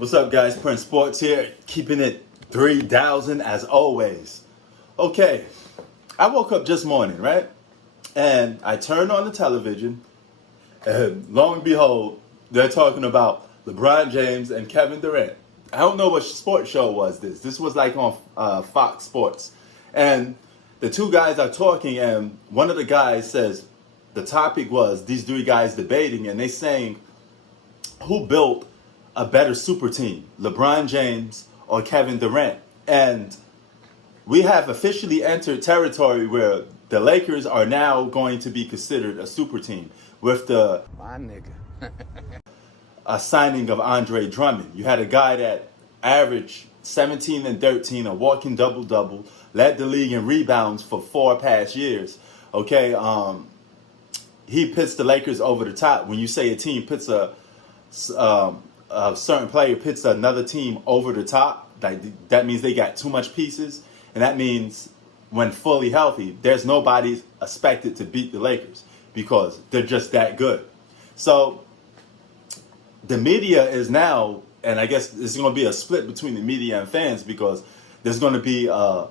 What's up, guys? Prince Sports here, keeping it 3,000 as always. Okay, I woke up just morning, right? And I turned on the television, and lo and behold, they're talking about LeBron James and Kevin Durant. I don't know what sports show was this. This was like on Fox Sports. And the two guys are talking, and one of the guys says, the topic was these three guys debating, and they saying, who built a better super team, LeBron James or Kevin Durant? And we have officially entered territory where the Lakers are now going to be considered a super team with the signing of Andre Drummond. You had a guy that averaged 17 and 13, a walking double-double, led the league in rebounds for 4 past years. Okay, he pits the Lakers over the top. When you say a team pits a certain player pits another team over the top, that means they got too much pieces, and that means when fully healthy, there's nobody expected to beat the Lakers because they're just that good. So the media is now, and I guess it's going to be a split between the media and fans, because there's going to be a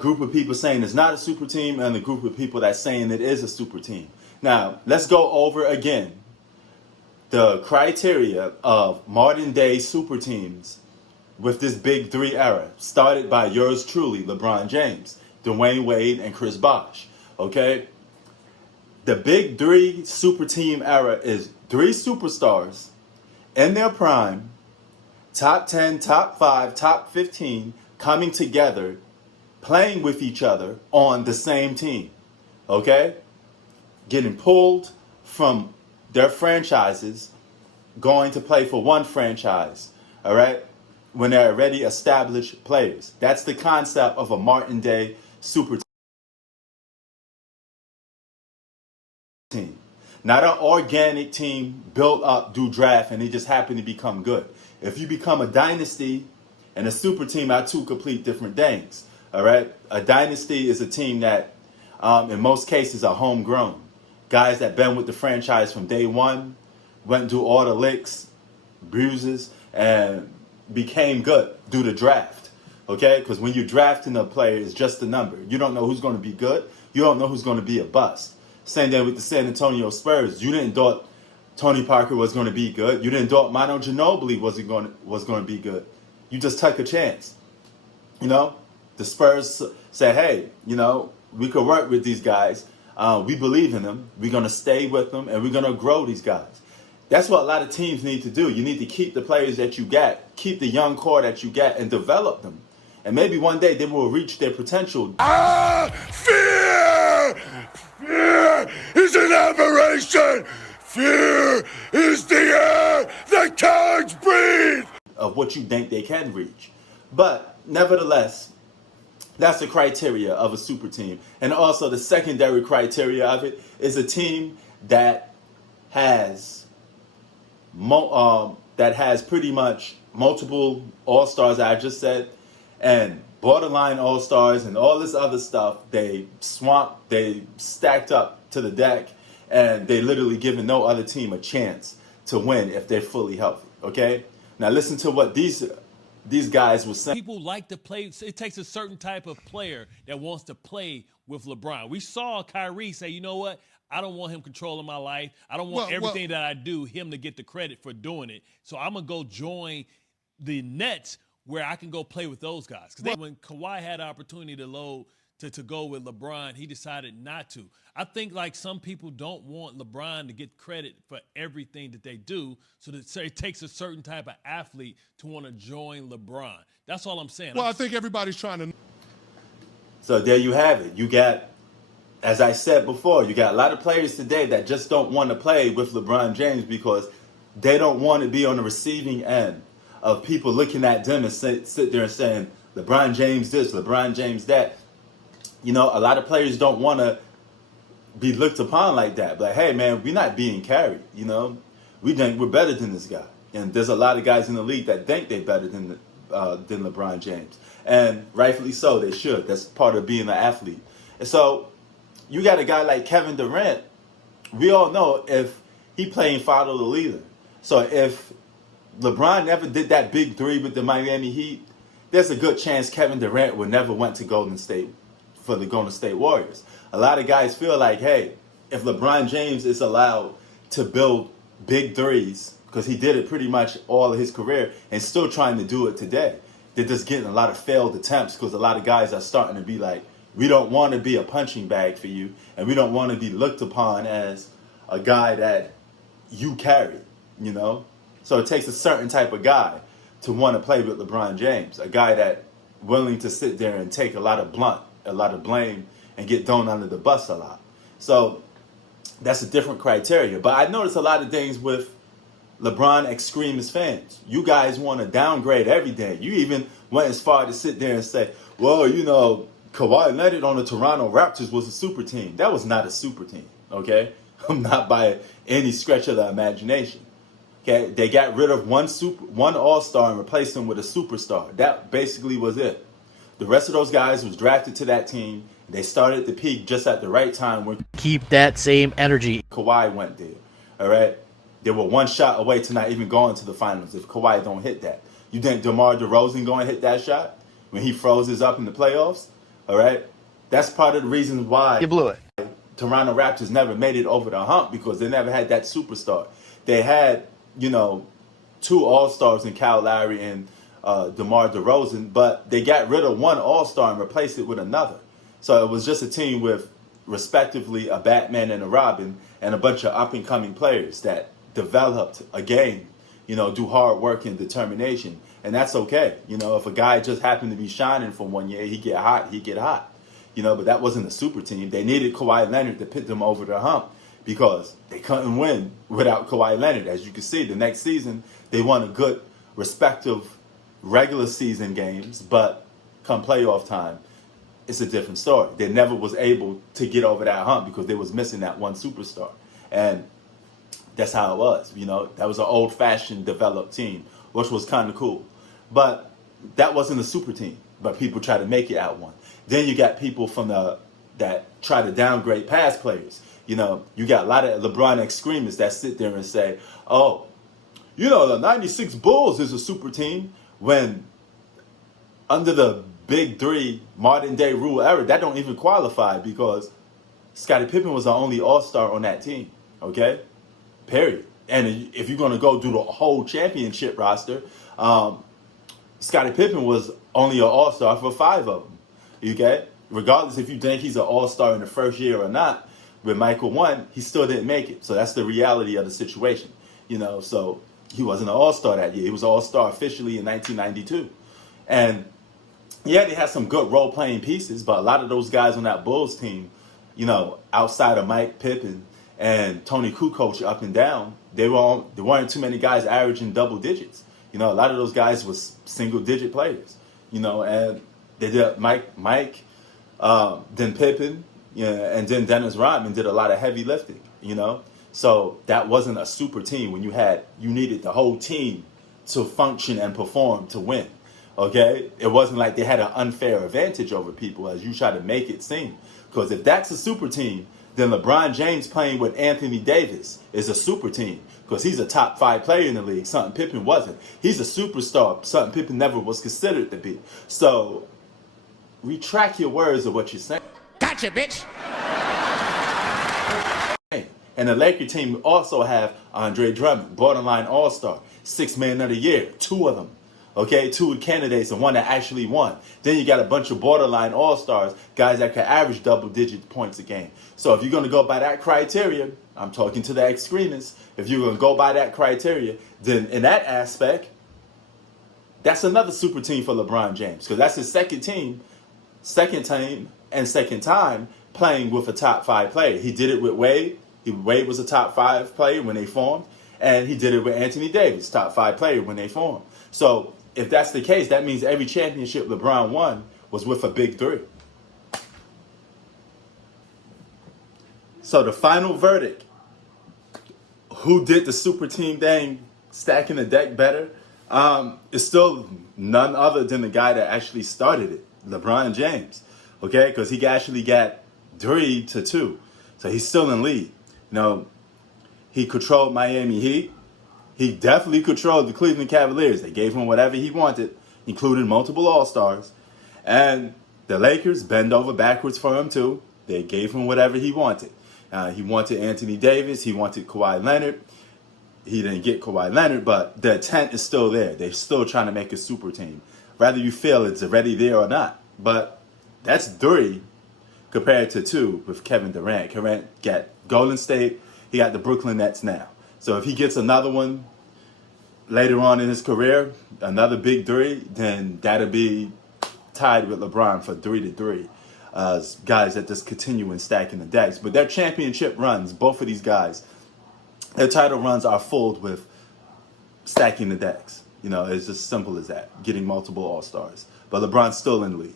group of people saying it's not a super team and a group of people that's saying it is a super team. Now, let's go over again the criteria of modern day super teams with this big three era, started by yours truly, LeBron James, Dwayne Wade, and Chris Bosh. Okay? The big three super team era is 3 superstars in their prime, top 10, top 5, top 15, coming together, playing with each other on the same team. Okay? Getting pulled from their franchises, going to play for one franchise, all right, when they're already established players. That's the concept of a modern day super team. Not an organic team built up, do draft, and they just happen to become good. If you become a dynasty and a super team are two complete different things, all right? A dynasty is a team that, in most cases, are homegrown. Guys that been with the franchise from day one, went through all the licks, bruises, and became good through the draft. Okay? Because when you're drafting a player, it's just a number. You don't know who's going to be good. You don't know who's going to be a bust. Same thing with the San Antonio Spurs. You didn't thought Tony Parker was going to be good. You didn't thought Manu Ginobili was going to be good. You just took a chance. You know? The Spurs said, hey, we could work with these guys. We believe in them. We're going to stay with them, and we're going to grow these guys. That's what a lot of teams need to do. You need to keep the players that you got, keep the young core that you got, and develop them. And maybe one day they will reach their potential. Fear! Fear is an aberration! Fear is the air that cowards breathe! Of what you think they can reach. But nevertheless, that's the criteria of a super team. And also the secondary criteria of it is a team that has pretty much multiple all-stars, I just said, and borderline all-stars and all this other stuff. They stacked up to the deck, and they literally giving no other team a chance to win if they're fully healthy. Okay? Now listen to what these guys were saying. People like to play. It takes a certain type of player that wants to play with LeBron. We saw Kyrie say, you know what? I don't want him controlling my life. I don't want everything that I do, him to get the credit for doing it. So I'm going to go join the Nets where I can go play with those guys. Because when Kawhi had the opportunity to go with LeBron, he decided not to. I think like some people don't want LeBron to get credit for everything that they do, so it takes a certain type of athlete to want to join LeBron. That's all I'm saying. Well, I think everybody's trying to. So there you have it. You got, as I said before, you got a lot of players today that just don't want to play with LeBron James because they don't want to be on the receiving end of people looking at them and sit there and saying, LeBron James this, LeBron James that. A lot of players don't want to be looked upon like that. But hey, man, we're not being carried. We think we're better than this guy. And there's a lot of guys in the league that think they're better than LeBron James. And rightfully so, they should. That's part of being an athlete. And so you got a guy like Kevin Durant. We all know if he playing follow the leader. So if LeBron never did that big three with the Miami Heat, there's a good chance Kevin Durant would never went to Golden State for the Golden State Warriors. A lot of guys feel like, hey, if LeBron James is allowed to build big threes, because he did it pretty much all of his career and still trying to do it today, they're just getting a lot of failed attempts because a lot of guys are starting to be like, we don't want to be a punching bag for you, and we don't want to be looked upon as a guy that you carry, you know? So it takes a certain type of guy to want to play with LeBron James, a guy that willing to sit there and take a lot of blame, and get thrown under the bus a lot. So that's a different criteria. But I noticed a lot of things with LeBron extremist fans. You guys want to downgrade everything. You even went as far to sit there and say, well, you know, Kawhi Leonard on the Toronto Raptors was a super team. That was not a super team, okay? Not by any stretch of the imagination. Okay, they got rid of one all-star and replaced him with a superstar. That basically was it. The rest of those guys was drafted to that team. They started at the peak just at the right time when keep that same energy. Kawhi went there. All right, they were one shot away to not even going to the finals if Kawhi don't hit that. You think DeMar DeRozan going to hit that shot when he froze up in the playoffs? All right, that's part of the reason why You blew it. Toronto Raptors never made it over the hump, because they never had that superstar. They had, you know, two All-Stars in Kyle Lowry and DeMar DeRozan, but they got rid of one All-Star and replaced it with another. So it was just a team with, respectively, a Batman and a Robin and a bunch of up-and-coming players that developed a game, you know, do hard work and determination. And that's okay. You know, if a guy just happened to be shining for 1 year, he get hot. You know, but that wasn't a super team. They needed Kawhi Leonard to put them over the hump because they couldn't win without Kawhi Leonard. As you can see, the next season, they won a good, respective regular season games, but come playoff time, it's a different story. They never was able to get over that hump because they was missing that one superstar. And that's how it was. You know, that was an old-fashioned developed team, which was kind of cool. But that wasn't a super team, but people try to make it out one. Then you got people from that try to downgrade past players. You know, you got a lot of LeBron extremists that sit there and say, oh, you know, the 96 Bulls is a super team, when under the big three modern day rule era, that don't even qualify because Scottie Pippen was the only all-star on that team, okay? Period. And if you're going to go do the whole championship roster, Scottie Pippen was only an all-star for 5 of them. Okay? Regardless if you think he's an all-star in the first year or not, with Michael won, he still didn't make it. So that's the reality of the situation. You know, so he wasn't an all-star that year. He was an all-star officially in 1992. And yeah, they had some good role-playing pieces, but a lot of those guys on that Bulls team, you know, outside of Mike Pippen and Tony Kukoc up and down, there weren't too many guys averaging double digits. You know, a lot of those guys was single-digit players. You know, and they did Mike, then Pippen, yeah, and then Dennis Rodman did a lot of heavy lifting. You know, so that wasn't a super team when you needed the whole team to function and perform to win. Okay, it wasn't like they had an unfair advantage over people as you try to make it seem. Because if that's a super team, then LeBron James playing with Anthony Davis is a super team because he's a top 5 player in the league, something Pippen wasn't. He's a superstar, something Pippen never was considered to be. So retract your words of what you're saying. Gotcha, bitch. And the Laker team also have Andre Drummond, borderline all-star, 6th man of the year, 2 of them. Okay, 2 candidates and 1 that actually won. Then you got a bunch of borderline all-stars, guys that can average double-digit points a game. So if you're going to go by that criteria, I'm talking to the extremists, if you're going to go by that criteria, then in that aspect, that's another super team for LeBron James because that's his second time playing with a top 5 player. He did it with Wade. Wade was a top 5 player when they formed, and he did it with Anthony Davis, top 5 player when they formed. So if that's the case, that means every championship LeBron won was with a big 3. So the final verdict, who did the super team thing, stacking the deck better, is still none other than the guy that actually started it, LeBron James. Okay, because he actually got 3-2. So he's still in lead. You know, he controlled Miami Heat. he definitely controlled the Cleveland Cavaliers. They gave him whatever he wanted, including multiple All-Stars. And the Lakers bend over backwards for him, too. They gave him whatever he wanted. He wanted Anthony Davis. He wanted Kawhi Leonard. He didn't get Kawhi Leonard, but the intent is still there. They're still trying to make a super team. Whether you feel it's already there or not. But that's 3 compared to 2 with Kevin Durant. Durant got Golden State. He got the Brooklyn Nets now. So if he gets another one later on in his career, another big 3, then that'll be tied with LeBron for 3-3. Guys that just continue in stacking the decks. But their championship runs, both of these guys, their title runs are filled with stacking the decks. You know, it's just simple as that. Getting multiple All-Stars. But LeBron's still in the lead.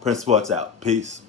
Prince Sports out. Peace.